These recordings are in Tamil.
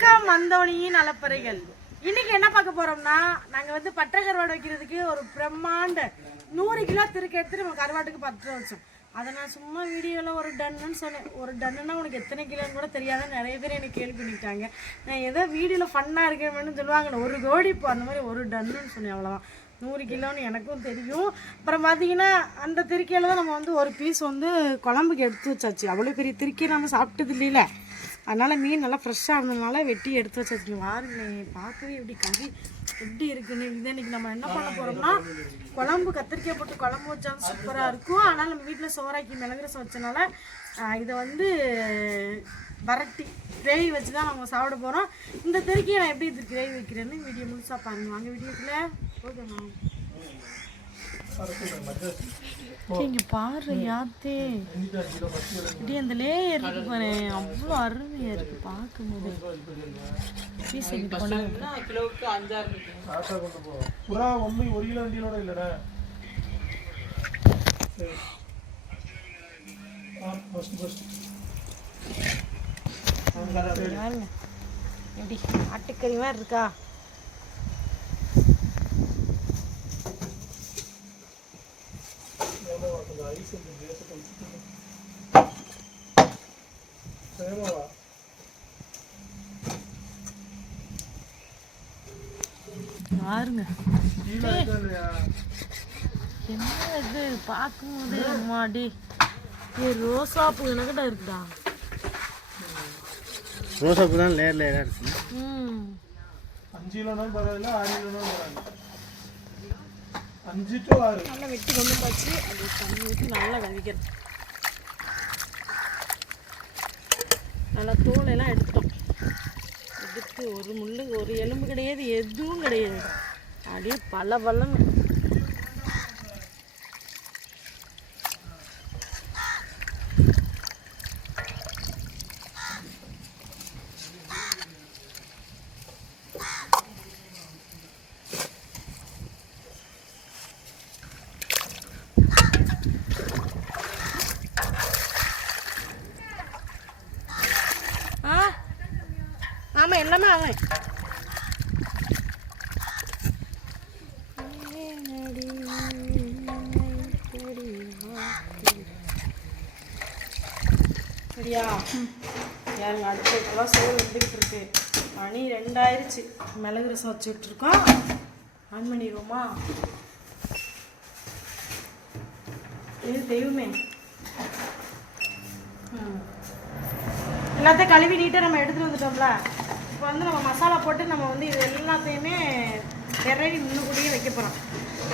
வணக்கம் மந்தோனியின் நலப்பறைகள். இன்னைக்கு என்ன பார்க்க போறோம்னா நாங்க வந்து பட்டை கருவாடு வைக்கிறதுக்கு ஒரு பிரம்மாண்ட நூறு கிலோ திருக்க எடுத்து நம்ம கருவாட்டுக்கு பத்து வச்சோம். அதை நான் சும்மா வீடியோவில் ஒரு டன்னுன்னு சொன்னேன். ஒரு டன்னுனா உனக்கு எத்தனை கிலோன்னு கூட தெரியாத நிறைய பேர் எனக்கு கேள்வி பண்ணிட்டாங்க. நான் ஏதோ வீடியோவில் ஃபன்னாக இருக்கேன்னு சொல்லுவாங்க ஒரு கோடி இப்போ அந்த மாதிரி ஒரு டன்னுன்னு சொன்னேன் அவ்வளோதான் நூறு கிலோன்னு எனக்கும் தெரியும். அப்புறம் பார்த்தீங்கன்னா அந்த திருக்கையில் தான் நம்ம வந்து ஒரு பீஸ் வந்து குழம்புக்கு எடுத்து வச்சாச்சு. அவ்வளோ பெரிய திருக்கி நம்ம சாப்பிட்டது இல்லைல்ல அதனால் மீன் நல்லா ஃப்ரெஷ்ஷாக இருந்ததுனால வெட்டி எடுத்து வச்சாச்சு. வாருங்களேன் பார்க்கவே எப்படி கறி எப்படி இருக்குன்னு. இதே இன்றைக்கி நம்ம என்ன பண்ண போகிறோம்னா குழம்பு கத்திரிக்காய் போட்டு குழம்பு வச்சாலும் சூப்பராக இருக்கும். ஆனால் நம்ம வீட்டில் சோறாக்கி மிளகு ரசம் வச்சனால இதை வந்து வரட்டி கிரேவி வச்சு தான் நம்ம சாப்பிட போகிறோம் இந்த தெருக்கியை நான் எப்படி இது கிரேவி வைக்கிறேன்னு வீடியோ முழுசாக பாருங்க. வாங்க வீடியோக்குள்ள ஓகேண்ணா இங்க பாரு யாத்தே. இப்படி அந்த லேயர் இருக்கு பாரு. அவ்வளோ அருமையா இருக்கு பார்க்கும்போது. கொண்டு போ புறா ஒன்று ஒரு கிலோ வண்டியிலோட பாருங்க எப்படி ஆட்டுக்கறி மாதிரி இருக்கா? சேமாவா பாருங்க. இருக்கா என்ன இது பார்க்கும்போது அம்மாடி. ஏ ரோசாப்பு எனக்கிட்ட இருக்குடா. ரோசாப்பு தான் லேயர் லேயராக இருக்குங்க ம். அஞ்சு கிலோனாலும் பரவாயில்ல ஆறு கிலோனாலும் பரவாயில்ல. அஞ்சு டு ஆறு. நல்லா வெட்டி கொண்டு போச்சு. அது தண்ணி ஊற்றி நல்லா கவிக்கிறது நல்லா தோலெல்லாம் எடுத்துட்டோம். எடுத்து ஒரு முள்ளு ஒரு எலும்பு கிடையாது எதுவும் கிடையாது. அப்படியே பல பலன்னு ஆமாம் எல்லாமே அவன்? சரியா யாருங்க அடுத்த இப்போலாம் சோறு வந்துக்கிட்டு இருக்கு. மணி ரெண்டாயிருச்சு. மிளகு ரசம் வச்சுக்கிட்டு இருக்கோம் ஆன் பண்ணிடுவோமா? இது தெய்வமே. எல்லாத்தையும் கழுவி நீட்டாக நம்ம எடுத்துகிட்டு வந்துட்டோம்ல? இப்போ வந்து நம்ம மசாலா போட்டு நம்ம வந்து இது எல்லாத்தையுமே வெரைட்டி முன்னுக்கூடியே வைக்க போகிறோம்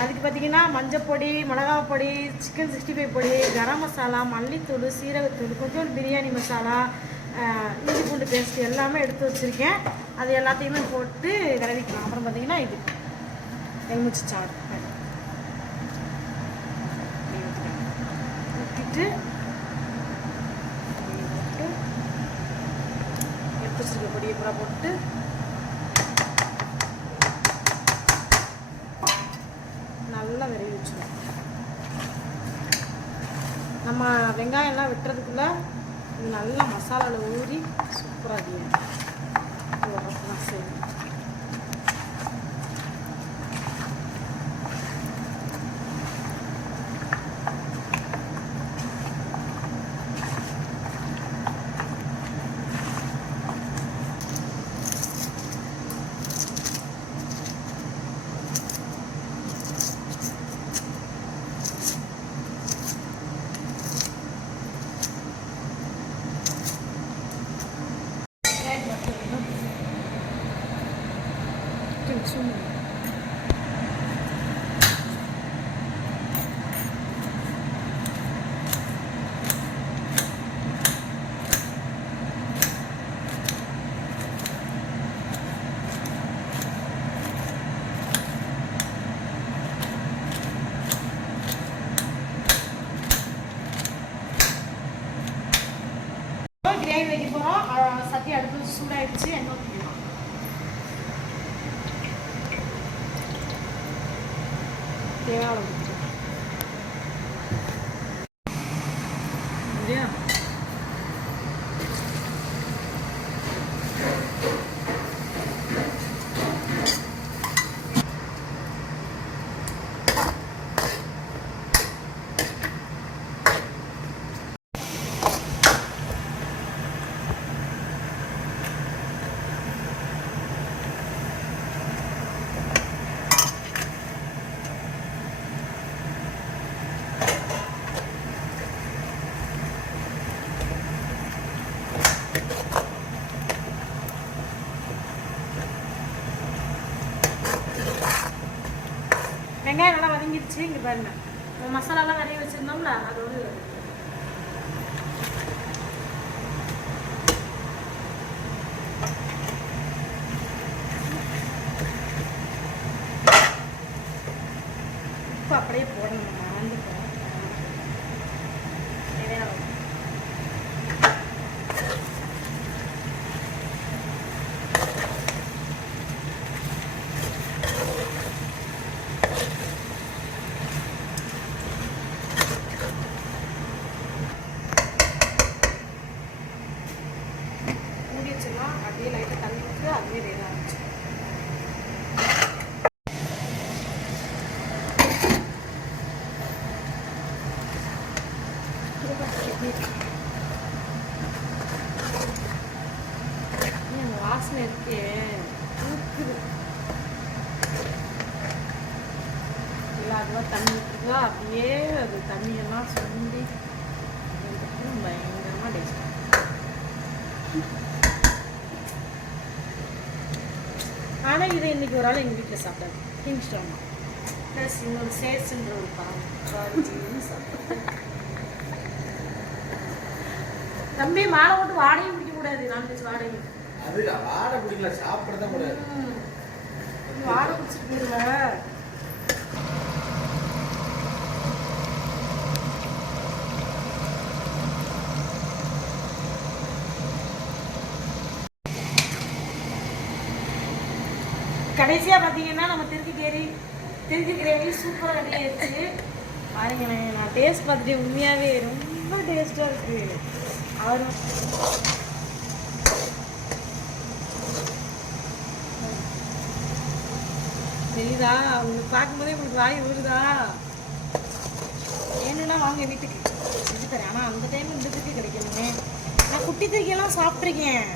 அதுக்கு பார்த்தீங்கன்னா மஞ்சப்பொடி மிளகா பொடி சிக்கன் சிக்ஸ்டி ஃபைவ் பொடி கரம் மசாலா மல்லித்தூள் சீரகத்தூள் கொஞ்சம் பிரியாணி மசாலா இஞ்சி பூண்டு பேஸ்ட் எல்லாமே எடுத்து வச்சுருக்கேன். அது எல்லாத்தையுமே போட்டு விரவிக்கலாம். அப்புறம் பார்த்தீங்கன்னா இது. எலுமிச்சி சாறு ஊற்றிட்டு போட்டு எடுத்து பூரா போட்டு நல்லா விரைவி வச்சுருவோம் நம்ம வெங்காயம்லாம் வெட்டுறதுக்குள்ள நல்லா மசாலாவில் ஊறி சூப்பராக இருக்கும் சரி கிரேவி சரியா வச்சு இங்கே பாருங்கள் மசாலாலாம் நிறைய வச்சுருந்தோம்ல அதோடு உப்பு அப்படியே போடணும் நம்ம ஆண்டிப்போம் தேவையான அளவு. மூடி வச்சிடலாம் அப்படியே லைட்டாக தண்ணி ஊற்றி அதுவே வேக ஆரம்பிச்சு வாசனை இருக்கே இல்லை அதுவாக தண்ணி அப்படியே அது தண்ணியெல்லாம் சுண்டி பயங்கரமாக டேஸ்ட் ஆனால் இதை இன்னைக்கு ஒரு ஆள் எங்கள் வீட்டில் சாப்பிட்டாரு கிங் ஸ்டோமா ப்ளஸ் இன்னொரு சேல்ஸ்ன்ற ஒரு பாருன்னு சாப்பிட்டேன் தம்பி மாலை போட்டு வாடகையும் பிடிக்க கூடாது நான்வெஜ் வாடகை அது வாடை பிடிக்கல சாப்பிட தான் கூடாது ம். வாடை பிடிச்சிட்டு போயிடுவேன் கடைசியாக பார்த்தீங்கன்னா நம்ம திருச்சி கேரி திருச்சி கிரேவி சூப்பராக ரெடி ஆயிடுச்சு பாருங்களேன் நான் டேஸ்ட் பார்த்துட்டு உண்மையாகவே ரொம்ப டேஸ்ட்டாக இருக்குது அவரும் தெரியுதா? உங்களுக்கு பார்க்கும்போதே உங்களுக்கு வாய் ஊறுதா? வேணும்னா வாங்க வீட்டுக்கு. செஞ்சு தரேன். ஆனால் அந்த டைம் இந்த திருக்கி கிடைக்கணுமே. நான் குட்டி திருக்கியெல்லாம் சாப்பிட்ருக்கேன்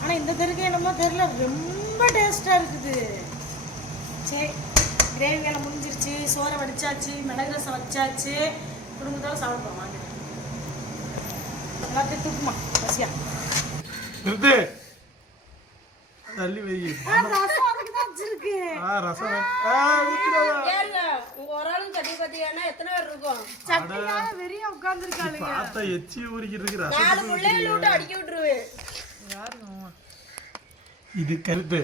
ஆனால் இந்த திருக்கி என்னமோ தெரில ரொம்ப டேஸ்ட்டாக இருக்குது. சரி கிரேவி வேலை முடிஞ்சிருச்சு. சோறை வடிச்சாச்சு மிளகு ரசம் வச்சாச்சு. குடும்பத்தோடு சாப்பிடுவோம். வாங்க. எல்லாத்தையும் தூக்குமா பசியா நிறுத்து தள்ளி வை ரசம் அதுக்கு தான் வச்சிருக்கு ஆ ரசம் வை. ஆ ஊத்திடாத. ஏங்க உங்க ஒரு ஆளும் சட்டி பாத்தீங்கன்னா எத்தனை பேர் இருக்கும் சட்னியாக வெறியா உட்காந்துருக்காளுங்க பார்த்தா எச்சி ஊறிக்கிறதுக்கு நாலு ரசம் அடிக்க விட்டுருவேன் இது கருத்து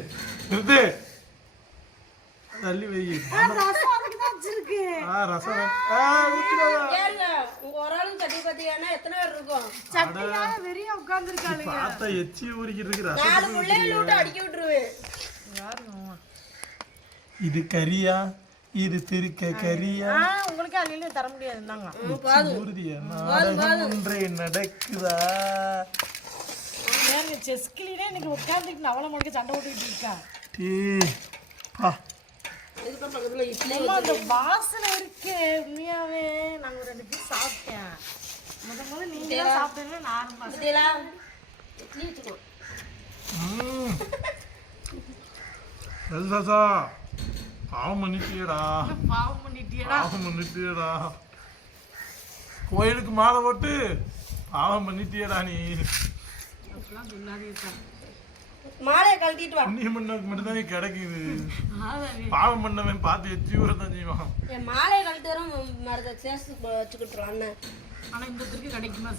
நிறுத்து தள்ளி வை ரசம் அதுக்கு தான் வச்சிருக்கு ஆ ரசம். ஆ. ஏங்க உங்க ஒரு ஆளும் சட்டி பாத்தீங்கன்னா எத்தனை பேர் இருக்கும்? சட்னியாக வெறியா உட்காந்துருக்காளுங்க பார்த்தா எச்சி ஊறிக்கிறதுக்கு நாலு ரசம் முள்ளையில விட்டு அடிக்க இது கரியா? இது திருக்க கரியா? உங்களுக்கு அள்ளியில தர முடியாது ஊறுதியா நாடகம் ஒன்றே நடக்குதா? ஏங்க செஸ்கிலினே இன்னைக்கு உட்காந்துட்டு அவளை முடிக்க சண்டை போட்டுக்கிட்டு இருக்கா? டீ இதுக்கு பக்கத்துல இட்லி அம்மா அந்த வாசனை இருக்கு உண்மையாவே. நாங்க ஒரு ரெண்டு பீஸ் சாப்பிட்டேன். முத முத நீங்க தான் சாப்பிட்டீங்க நானும் பார்த்தேன் பத்தியலா இட்லி வச்சுக்கோ. ம். எல்சாசா பாவம் பண்ணிட்டியடா. பாவம் பண்ணிட்டியடா. பாவம் பண்ணிட்டியடா. கோயிலுக்கு மாலை போட்டு பாவம் பண்ணிட்டியடா நீ. அப்படிலாம் சொல்லாதீங்க மாலையை கழட்டிட்டு வா. புண்ணியம் பண்ணவனுக்கு மட்டும்தான் கிடைக்குது. ஆதாவே பாவம் பண்ணவன் பார்த்து எச்சி ஊறதான் செய்வான். என் மாலையை கழட்டி வர மரத்தை சேர்த்து வச்சுக்கிட்டுருவான் அண்ணன் ஆனா இந்த திருக்கி கிடைக்குமா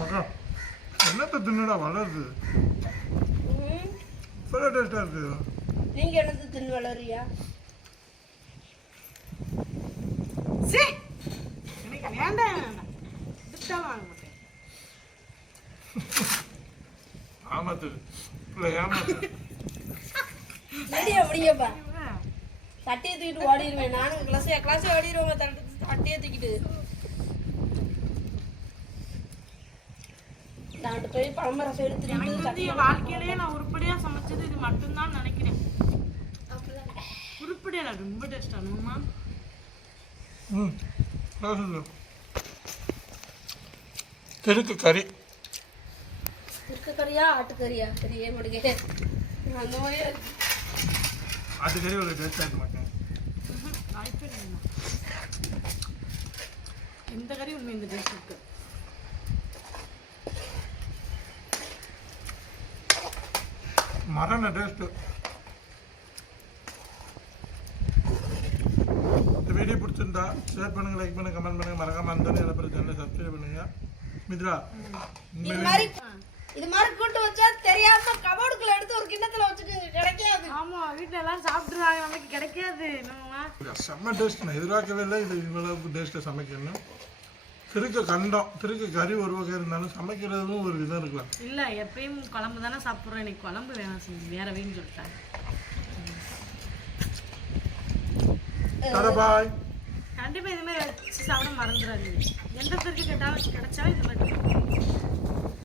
மகா, என்னத்த தின்னுடா வளருது? ம். இவ்வளோ டேஸ்டா இருக்கு. நீங்க என்னது தின்னு வளரியா சே எனக்கு வேண்டாம் வாங்க மாட்டேன் ஆமாத்து இல்லை ஏமாத்து. ரெடியா முடியப்பா தட்டியை தூக்கிட்டு ஓடிடுவேன் நானும் கிளாஸே கிளாஸே ஓடிடுவாங்க தட்டு தட்டியை தூக்கிட்டு. நான் போய் பழமரம் சைடு திரும்பி வாழ்க்கையிலேயே நான் உருப்படியா சமைச்சது இது மட்டும்தான் நினைக்கிறேன். உருப்படியா ரொம்ப டேஸ்டா அனுமா தெருக்கு கறி. இருக்கக்கறியா ஆட்டுக்கறியா? சரி ஏன் முடிங்க அந்த மாதிரியே ஆட்டுக்கறி ஒரு டேஸ்ட் ஆக மாட்டேன். கறி உண்மை இந்த டேஸ்ட் மரண டேஸ்ட் வீடியோ பிடிச்சிருந்தா ஷேர் பண்ணுங்க லைக் பண்ணுங்க கமெண்ட் பண்ணுங்க. மறக்காம அந்த சேனலை சப்ஸ்கிரைப் பண்ணுங்க. மித்ரா இது மாதிரி கூட்டு வச்சா தெரியாம கபோர்டுக்குள்ள எடுத்து ஒரு கிண்ணத்துல வச்சுக்கோங்க கிடைக்காது. ஆமா வீட்டுல எல்லாரும் சாப்பிட்டுருவாங்க நமக்கு கிடைக்காது. நம்ம செம்ம டேஸ்ட் நான் எதிர்பார்க்கவே இல்லை இது இவ்வளவு டேஸ்ட்டை சமைக்கணும் திருக்க கண்டம் திருக்க கறி ஒரு வகை இருந்தாலும் சமைக்கிறதும் ஒரு விதம் இருக்கலாம். இல்ல எப்பயும் குழம்பு தானே சாப்பிடுறோம். இன்னைக்கு குழம்பு வேணாம் செஞ்சு வேற வேணும் சொல்லிட்டாங்க. கண்டிப்பா இது மாதிரி வச்சு சாப்பிட மறந்துடாதீங்க. எந்த திருக்கி கேட்டாலும் கிடைச்சாலும் இது மாதிரி